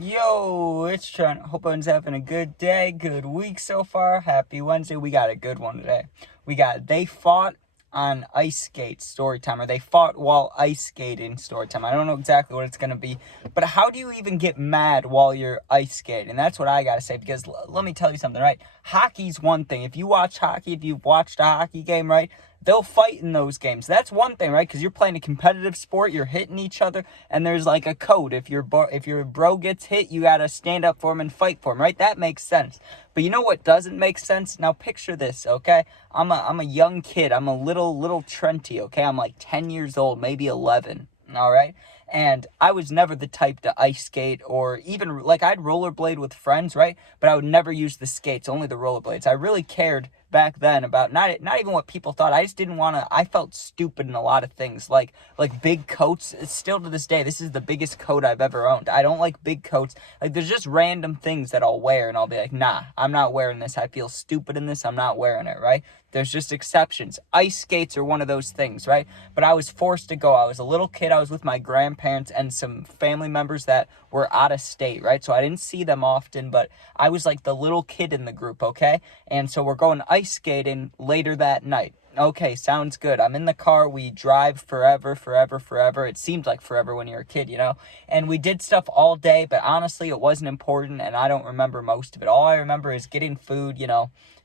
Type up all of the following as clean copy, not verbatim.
Yo, it's Trent. Hope everyone's having a good day, good week so far. Happy Wednesday. We got a good one today. They fought on ice skate story time, or they fought while ice skating story time. I don't know exactly what it's going to be, but how do you even get mad while you're ice skating? That's what I got to say, because let me tell you something, right? Hockey's one thing. If you watch hockey, if you've watched a hockey game, right? They'll fight in those games. That's one thing, right? Because you're playing a competitive sport, you're hitting each other, and there's like a code. If your bro gets hit, you gotta stand up for him and fight for him, right? That makes sense. But you know what doesn't make sense? Now picture this, okay? I'm a young kid. I'm a little Trenty, okay? I'm like 10 years old, maybe 11. All right. And I was never the type to ice skate, or even like I'd rollerblade with friends, right? But I would never use the skates, only the rollerblades. I really cared back then about not even what people thought. I just didn't want to. I felt stupid in a lot of things, like big coats. Still to this day, this is the biggest coat I've ever owned. I don't like big coats. Like there's just random things that I'll wear and I'll be like, nah, I'm not wearing this. I feel stupid in this. I'm not wearing it, right? There's just exceptions. Ice skates are one of those things, right? But I was forced to go. I was a little kid. I was with my grandparents and some family members that were out of state, right? So I didn't see them often, but I was like the little kid in the group, okay? And so we're going ice skating later that night. Okay, sounds good. I'm in the car. We drive forever. It seemed like forever when you're a kid, you know? And we did stuff all day, but honestly, it wasn't important, and I don't remember most of it. All I remember is getting food,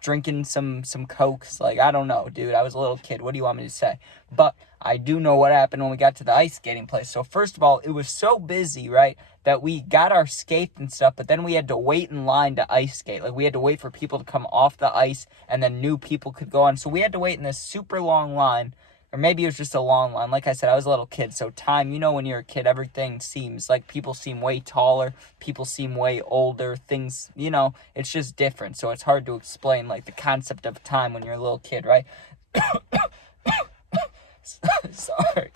drinking some Cokes. Like, I don't know, dude. I was a little kid. What do you want me to say? But I do know what happened when we got to the ice skating place. So first of all, it was so busy, right, that we got our skates and stuff, but then we had to wait in line to ice skate. Like, we had to wait for people to come off the ice, and then new people could go on. So we had to wait in this super long line. Or maybe it was just a long line. Like I said, I was a little kid, so time, when you're a kid, everything seems like people seem way taller, people seem way older, things, it's just different. So it's hard to explain, like, the concept of time when you're a little kid, right? Sorry.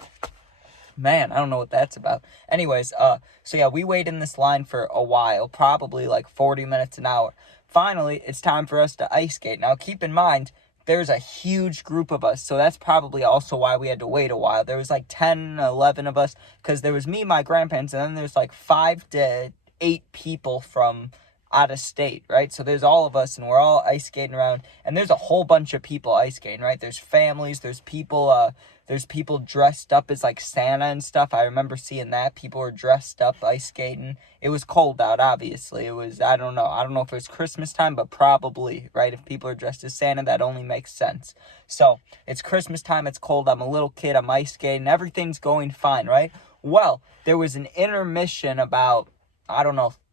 Man, I don't know what that's about. Anyways, so yeah, we waited in this line for a while, probably like 40 minutes an hour. Finally, it's time for us to ice skate. Now, keep in mind, there's a huge group of us, so that's probably also why we had to wait a while. There was like 10, 11 of us, because there was me, my grandparents, and then there's like 5 to 8 people from out of state, right? So there's all of us, and we're all ice skating around, and there's a whole bunch of people ice skating, right? There's families, there's people dressed up as like Santa and stuff. I remember seeing that. People were dressed up ice skating. It was cold out, obviously. It was, I don't know if it was Christmas time, but probably, right? If people are dressed as Santa, that only makes sense. So it's Christmas time, it's cold, I'm a little kid, I'm ice skating, everything's going fine, right? Well, there was an intermission about,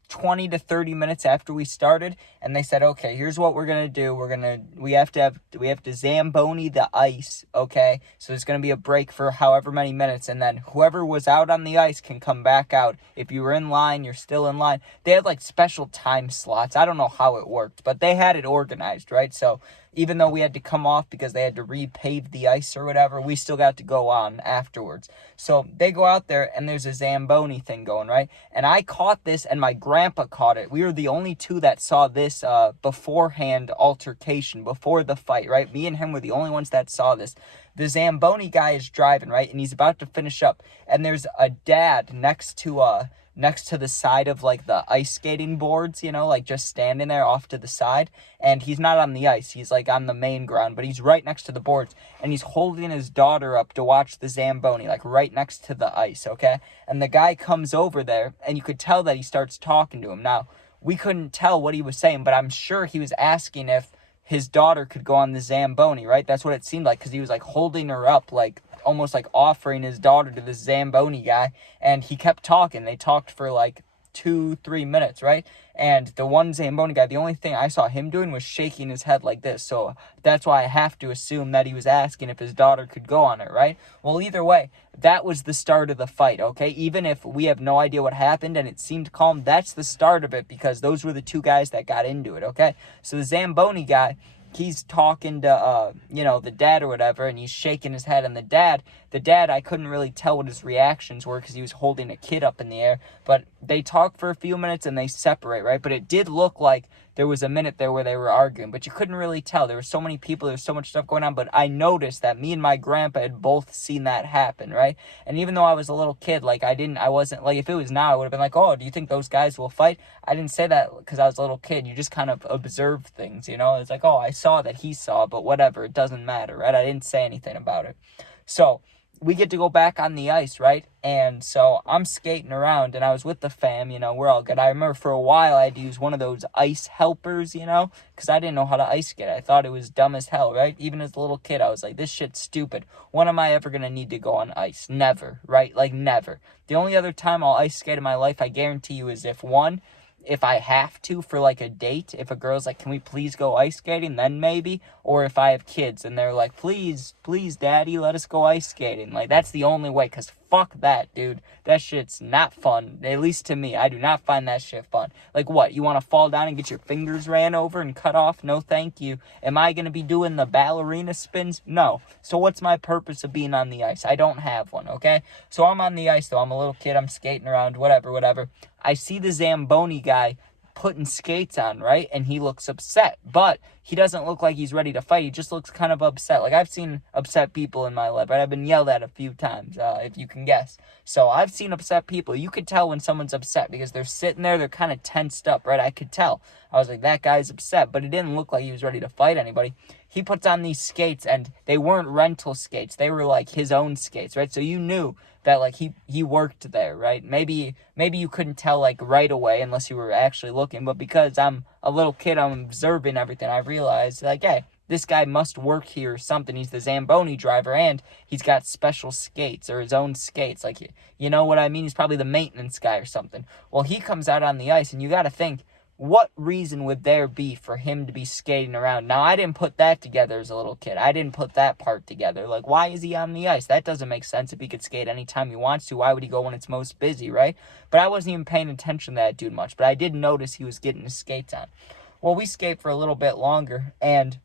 20 to 30 minutes after we started, and they said, okay, here's what we're gonna do. We have to Zamboni the ice, okay? So there's gonna be a break for however many minutes, and then whoever was out on the ice can come back out. If you were in line, you're still in line. They had like special time slots. I don't know how it worked, but they had it organized, right? So even though we had to come off because they had to repave the ice or whatever, we still got to go on afterwards. So they go out there, and there's a Zamboni thing going, right? And I caught this, and my grandpa caught it. We were the only two that saw this beforehand altercation, before the fight, right? Me and him were the only ones that saw this. The Zamboni guy is driving, right? And he's about to finish up, and there's a dad next to the side of like the ice skating boards, like just standing there off to the side, and he's not on the ice, he's like on the main ground, but he's right next to the boards, and he's holding his daughter up to watch the Zamboni, like right next to the ice, okay? And the guy comes over there, and you could tell that he starts talking to him. Now, we couldn't tell what he was saying, but I'm sure he was asking if his daughter could go on the Zamboni, right? That's what it seemed like, because he was like holding her up, like almost like offering his daughter to this Zamboni guy, and he kept talking. They talked for like 2-3 minutes, right? And the one Zamboni guy, the only thing I saw him doing was shaking his head like this. So that's why I have to assume that he was asking if his daughter could go on it, right? Well, either way, that was the start of the fight, okay? Even if we have no idea what happened and it seemed calm, that's the start of it, because those were the two guys that got into it, okay? So the Zamboni guy, he's talking to, the dad or whatever, and he's shaking his head, and the dad, I couldn't really tell what his reactions were because he was holding a kid up in the air, but they talk for a few minutes and they separate, right? But it did look like there was a minute there where they were arguing, but you couldn't really tell. There were so many people, there was so much stuff going on, but I noticed that me and my grandpa had both seen that happen, right? And even though I was a little kid, like, I wasn't, like, if it was now, I would have been like, oh, do you think those guys will fight? I didn't say that because I was a little kid. You just kind of observe things, you know? It's like, oh, I saw that he saw, but whatever, it doesn't matter, right? I didn't say anything about it. So we get to go back on the ice, right? And so I'm skating around, and I was with the fam, you know, we're all good. I remember for a while I had to use one of those ice helpers, you know, because I didn't know how to ice skate. I thought it was dumb as hell, right? Even as a little kid, I was like, this shit's stupid. When am I ever going to need to go on ice? Never, right? Like, never. The only other time I'll ice skate in my life, I guarantee you, is if I have to for like a date, if a girl's like, can we please go ice skating, then maybe, or if I have kids and they're like, please daddy, let us go ice skating. Like, that's the only way, because fuck that, dude. That shit's not fun, at least to me. I do not find that shit fun. Like, what, you want to fall down and get your fingers ran over and cut off? No thank you. Am I going to be doing the ballerina spins? No. So what's my purpose of being on the ice? I don't have one, okay? So I'm on the ice, though. I'm a little kid, I'm skating around, whatever. I see the Zamboni guy putting skates on, right? And he looks upset, but he doesn't look like he's ready to fight. He just looks kind of upset. Like, I've seen upset people in my life, right? I've been yelled at a few times, if you can guess. So I've seen upset people. You could tell when someone's upset because they're sitting there, they're kind of tensed up, right? I could tell. I was like, that guy's upset, but it didn't look like he was ready to fight anybody. He puts on these skates, and they weren't rental skates. They were like his own skates, right? So you knew that, like, he worked there, right? Maybe you couldn't tell, like, right away unless you were actually looking, but because I'm a little kid, I'm observing everything, I realized, like, hey, this guy must work here or something. He's the Zamboni driver, and he's got special skates, or his own skates, like, you know what I mean? He's probably the maintenance guy or something. Well, he comes out on the ice, and you gotta think, what reason would there be for him to be skating around? Now, I didn't put that together as a little kid. I didn't put that part together. Like, why is he on the ice? That doesn't make sense. If he could skate anytime he wants to, why would he go when it's most busy, right? But I wasn't even paying attention to that dude much. But I did notice he was getting his skates on. Well, we skate for a little bit longer, and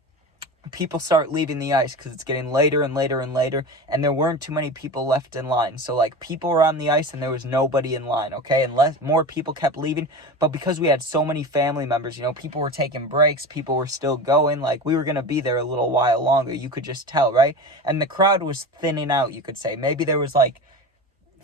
people start leaving the ice because it's getting later and later and later, and there weren't too many people left in line. So, like, people were on the ice and there was nobody in line, okay? And more people kept leaving, but because we had so many family members, you know, people were taking breaks, people were still going, like, we were going to be there a little while longer, you could just tell, right? And the crowd was thinning out, you could say. Maybe there was, like,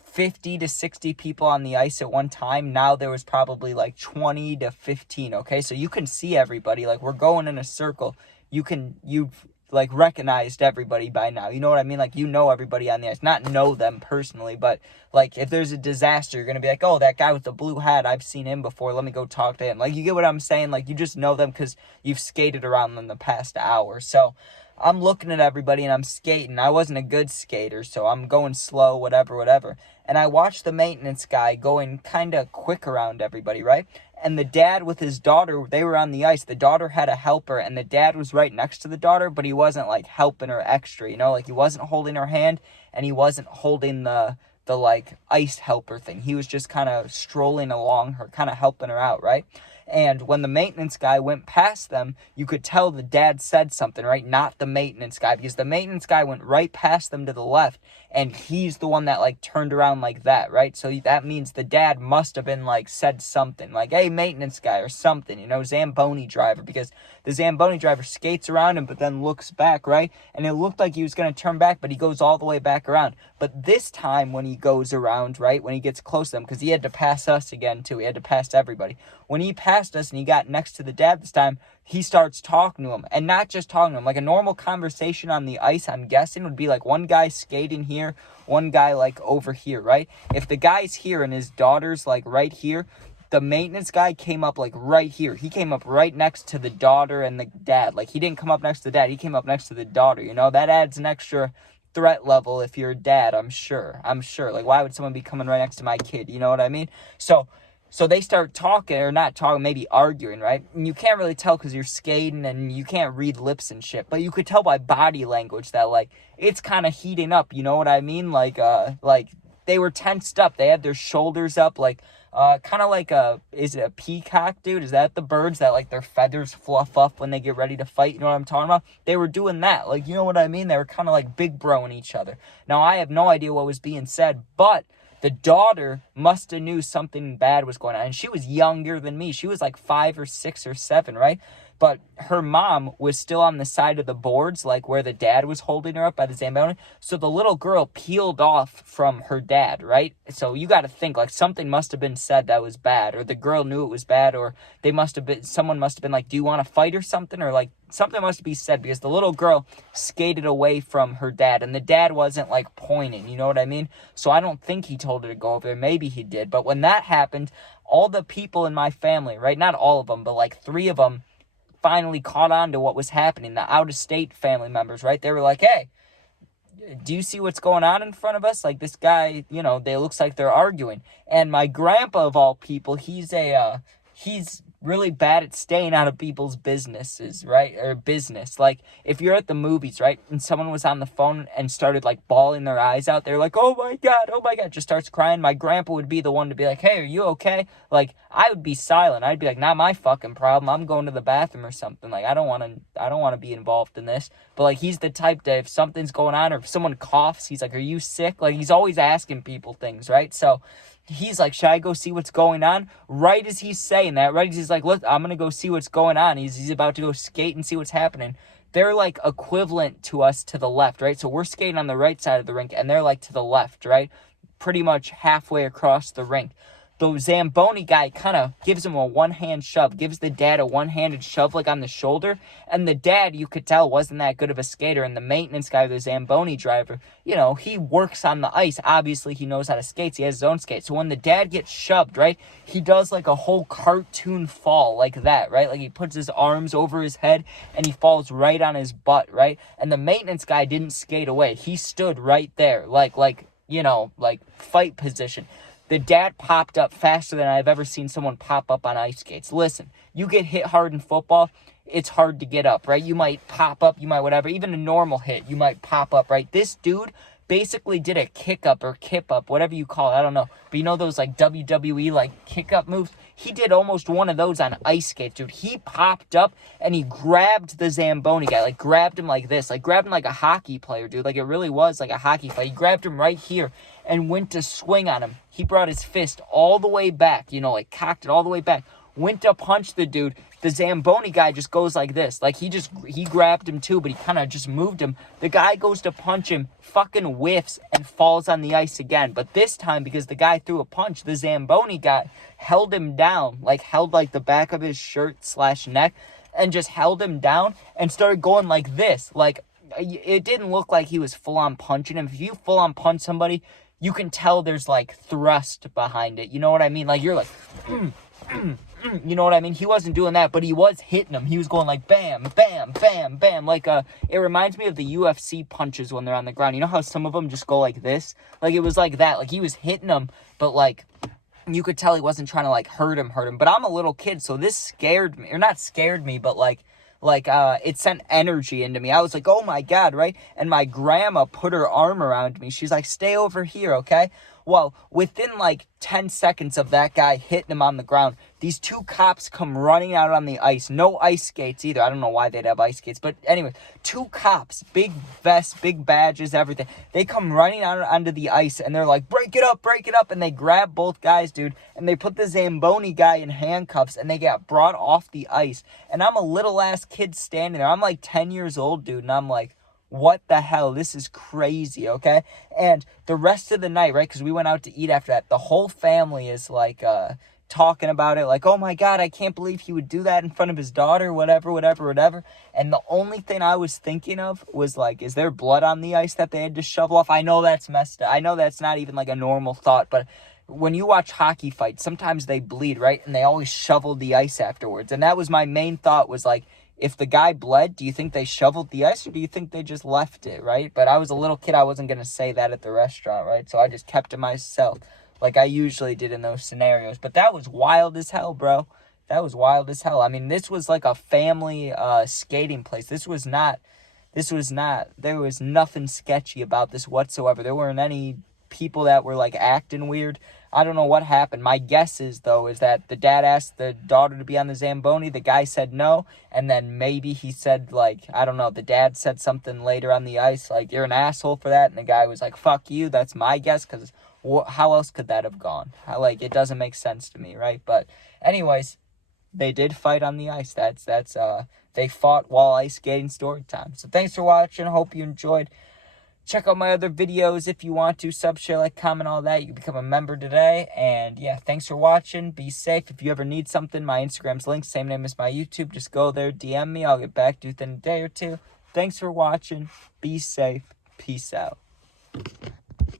50 to 60 people on the ice at one time. Now there was probably, like, 20 to 15, okay? So you can see everybody. Like, we're going in a circle. You've like recognized everybody by now. You know what I mean? Like, you know everybody on the ice. Not know them personally, but like, if there's a disaster, you're going to be like, oh, that guy with the blue hat, I've seen him before. Let me go talk to him. Like, you get what I'm saying? Like, you just know them because you've skated around them the past hour. So I'm looking at everybody and I'm skating. I wasn't a good skater, so I'm going slow, whatever. And I watched the maintenance guy going kind of quick around everybody, right? And the dad with his daughter, they were on the ice. The daughter had a helper, and the dad was right next to the daughter, but he wasn't, like, helping her extra, you know? Like, he wasn't holding her hand, and he wasn't holding the like, ice helper thing. He was just kind of strolling along her, kind of helping her out, right? And when the maintenance guy went past them, you could tell the dad said something, right? Not the maintenance guy, because the maintenance guy went right past them to the left, and he's the one that, like, turned around like that, right? So that means the dad must have been, like, said something, like, hey, maintenance guy, or something, you know, Zamboni driver, because the Zamboni driver skates around him, but then looks back, right? And it looked like he was going to turn back, but he goes all the way back around. But this time, when he goes around, right, when he gets close to them, because he had to pass us again, too. He had to pass everybody. When he passed us and he got next to the dad this time, he starts talking to him. And not just talking to him. Like, a normal conversation on the ice, I'm guessing, would be like one guy skating here, one guy, like, over here, right? If the guy's here and his daughter's, like, right here, the maintenance guy came up, like, right here. He came up right next to the daughter and the dad. Like, he didn't come up next to the dad. He came up next to the daughter, you know? That adds an extra threat level if you're a dad, I'm sure. Like, why would someone be coming right next to my kid? You know what I mean? So they start talking, or not talking, maybe arguing, right? And you can't really tell because you're skating and you can't read lips and shit. But you could tell by body language that, like, it's kind of heating up. You know what I mean? Like they were tensed up. They had their shoulders up, like, kind of like is it a peacock, dude? Is that the birds that, like, their feathers fluff up when they get ready to fight? You know what I'm talking about? They were doing that. Like, you know what I mean? They were kind of like big broing each other. Now, I have no idea what was being said, but The daughter must have knew something bad was going on. And she was younger than me. She was like 5 or 6 or 7, right? But her mom was still on the side of the boards, like where the dad was holding her up by the Zamboni. So the little girl peeled off from her dad, right? So you got to think, like, something must have been said that was bad, or the girl knew it was bad, or someone must have been like, do you want to fight or something? Or like, something must be said, because the little girl skated away from her dad, and the dad wasn't like pointing, you know what I mean? So I don't think he told her to go over there. Maybe he did. But when that happened, all the people in my family, right? Not all of them, but like 3 of them finally caught on to what was happening. The out-of-state family members, right? They were like, hey, do you see what's going on in front of us? Like, this guy, you know, they looks like they're arguing. And my grandpa, of all people, he's really bad at staying out of people's businesses, right? Or business. Like, if you're at the movies, right, and someone was on the phone and started, like, bawling their eyes out, they're like, oh my God, just starts crying. My grandpa would be the one to be like, hey, are you okay? Like, I would be silent. I'd be like, not my fucking problem. I'm going to the bathroom or something. Like, I don't want to be involved in this. But, like, he's the type that if something's going on or if someone coughs, he's like, are you sick? Like, he's always asking people things, right? So he's like, should I go see what's going on? Right as he's saying that, right as he's like, look, I'm going to go see what's going on. He's about to go skate and see what's happening. They're like equivalent to us to the left, right? So we're skating on the right side of the rink and they're like to the left, right? Pretty much halfway across the rink. The Zamboni guy kind of gives him a one-hand shove, gives the dad a one-handed shove like on the shoulder, and the dad, you could tell, wasn't that good of a skater, and the maintenance guy, the Zamboni driver, you know, he works on the ice. Obviously, he knows how to skate. He has his own skate. So when the dad gets shoved, right, he does like a whole cartoon fall like that, right? Like he puts his arms over his head, and he falls right on his butt, right? And the maintenance guy didn't skate away. He stood right there, like fight position. The dad popped up faster than I've ever seen someone pop up on ice skates. Listen, you get hit hard in football, it's hard to get up, right? You might pop up, you might whatever. Even a normal hit, you might pop up, right? This dude basically did a kick up or kip up, whatever you call it, I don't know. But you know those like WWE like kick up moves? He did almost one of those on ice skates, dude. He popped up and he grabbed the Zamboni guy, like grabbed him like this, like grabbed him like a hockey player, dude. Like it really was like a hockey player. He grabbed him right here and went to swing on him. He brought his fist all the way back, you know, like cocked it all the way back. Went to punch the dude. The Zamboni guy just goes like this. Like he grabbed him too, but he kind of just moved him. The guy goes to punch him, fucking whiffs, and falls on the ice again. But this time, because the guy threw a punch, the Zamboni guy held him down, like held like the back of his shirt / neck, and just held him down and started going like this. Like, it didn't look like he was full on punching him. If you full on punch somebody, you can tell there's like thrust behind it. You know what I mean? Like you're like, you know what I mean? He wasn't doing that, but he was hitting him. He was going like bam, bam, bam, bam. Like it reminds me of the UFC punches when they're on the ground. You know how some of them just go like this? Like it was like that. Like he was hitting them, but like you could tell he wasn't trying to like hurt him. But I'm a little kid, so this scared me, or not scared me, but like it sent energy into me. I was like, oh my God, right? And my grandma put her arm around me. She's like, stay over here, okay? Well, within like 10 seconds of that guy hitting him on the ground, these 2 cops come running out on the ice. No ice skates either. I don't know why they'd have ice skates. But anyway, 2 cops, big vests, big badges, everything. They come running out onto the ice and they're like, break it up. And they grab both guys, dude. And they put the Zamboni guy in handcuffs and they got brought off the ice. And I'm a little ass kid standing there. I'm like 10 years old, dude. And I'm like, what the hell? This is crazy, okay? And the rest of the night, right, because we went out to eat after that, the whole family is like talking about it, like, oh my God, I can't believe he would do that in front of his daughter, whatever. And the only thing I was thinking of was like, is there blood on the ice that they had to shovel off? I know that's messed up. I know that's not even like a normal thought, but when you watch hockey fights, sometimes they bleed, right? And they always shovel the ice afterwards. And that was my main thought, was like, if the guy bled, do you think they shoveled the ice or do you think they just left it, right? But I was a little kid. I wasn't going to say that at the restaurant, right? So I just kept to myself like I usually did in those scenarios. But that was wild as hell, bro. That was wild as hell. I mean, this was like a family skating place. There was nothing sketchy about this whatsoever. There weren't any people that were like acting weird. I don't know what happened. My guess is, though, is that the dad asked the daughter to be on the Zamboni. The guy said no. And then maybe he said, like, I don't know, the dad said something later on the ice, like, you're an asshole for that. And the guy was like, fuck you. That's my guess, because how else could that have gone? Like, it doesn't make sense to me, right? But anyways, they did fight on the ice. They fought while ice skating story time. So thanks for watching. Hope you enjoyed. Check out my other videos if you want to. Sub, share, like, comment, all that. You can become a member today. And yeah, thanks for watching. Be safe. If you ever need something, my Instagram's linked. Same name as my YouTube. Just go there, DM me. I'll get back to you within a day or two. Thanks for watching. Be safe. Peace out.